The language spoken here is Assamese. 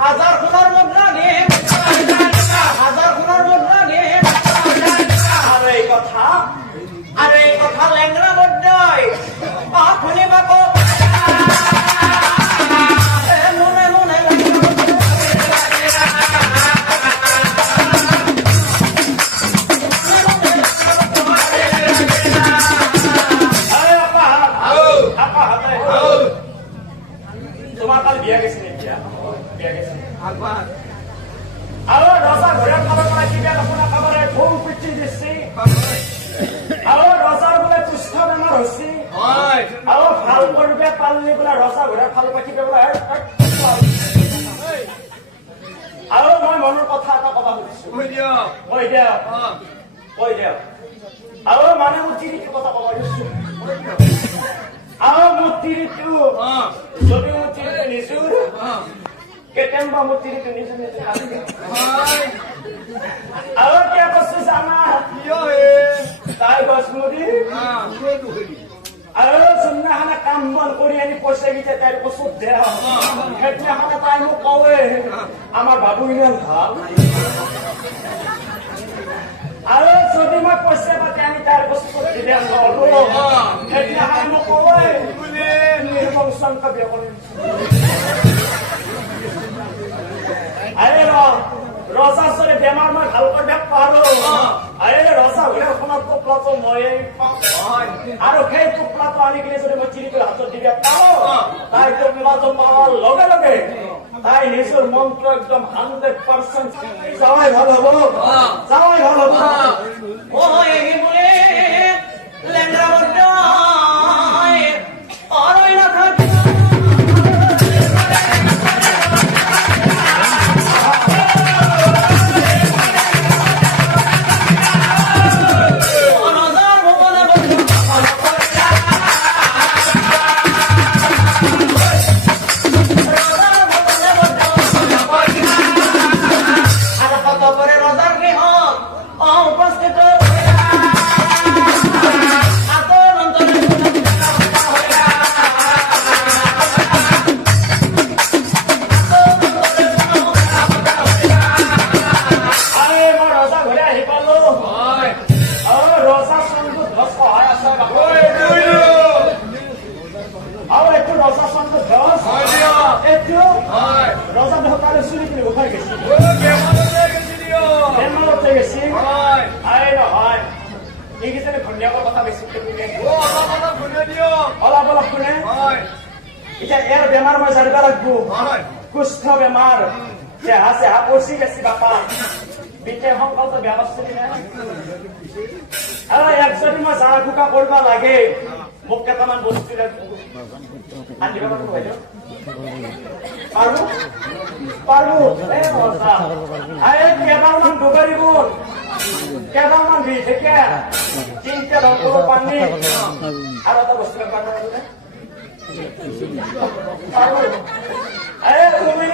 হাজার খোলার মুদ্রা নিয়ে হাজার খোলার মুদ্রা নিয়ে আর এই কথা ল্যাংরা বড্ডয় পাখনে বাকো মনে মনে তোমার কাল বিয়া গেছে বিয়া গেছে আৰু ৰজা ঘৰৰ খবৰ পৰা কিবা আপোনাৰ খবৰে ফোন পিটি দিছে আৰু ৰজাৰ বোলে কুষ্ঠ বেমাৰ হৈছে আৰু ভাল কৰিবে পালনি বোলে ৰজা ঘৰৰ ফাল পাতি বোলে আৰু মই মনৰ কথা এটা কব খুজিছো কৈ দিয়ক আৰু মানে মোৰ তিৰিটো কথা কব খুজিছো আৰু মোৰ তিৰিটো যদি মোৰ তিৰিটো নিছো কেতিয়াবা মোৰ তিৰিটো নিছো আৰু কিয় কৈছো জানা তাই গছমুৰি আৰু যোনদিনাখনে কাম বন কৰি আনি পইচা গিছে তাইৰ কচুত দে সেইদিনাখনে তাই মোক কৱে আমাৰ বাবু ইমান ভাল আৰু যদি মই পইচা পাতি আনি তাইৰ কচুত দিলে নলো সেইদিনাখনে মোক কৱে নিৰ্বংশংক বিয়া কৰিম আরে রজা সরে বেমার মই ভাল করে পারো আরে রজা হলে কোনো টুকলা তো মই আর সেই টুকলা তো আনি গেলে যদি মই চিরি করে হাতত দিবে পাবো তাই টুকলা তো পাওয়ার লগে লগে তাই নিজের মন্ত্র একদম 100% যাওয়াই ভালো হবো যাওয়াই ভালো হবো ও এই বলে লেঙ্গা বড় আরই না থাকে এর বেমার মই জানিব লাগবো কুষ্ঠ বেমার চেহা চেহা পচি গেছি বাপা বিশেষ সংকল্প ব্যৱস্থা আৰু এক যদি মই জাৰা ফুকা কৰিব লাগে মোক কেইটামান বস্তু আনিব পাৰবো কেইটামান দুবাৰী বুট কেইটামান বি থেকে 3টা ৰকম পানি আৰ এটা বস্তু পাৰবো তুমি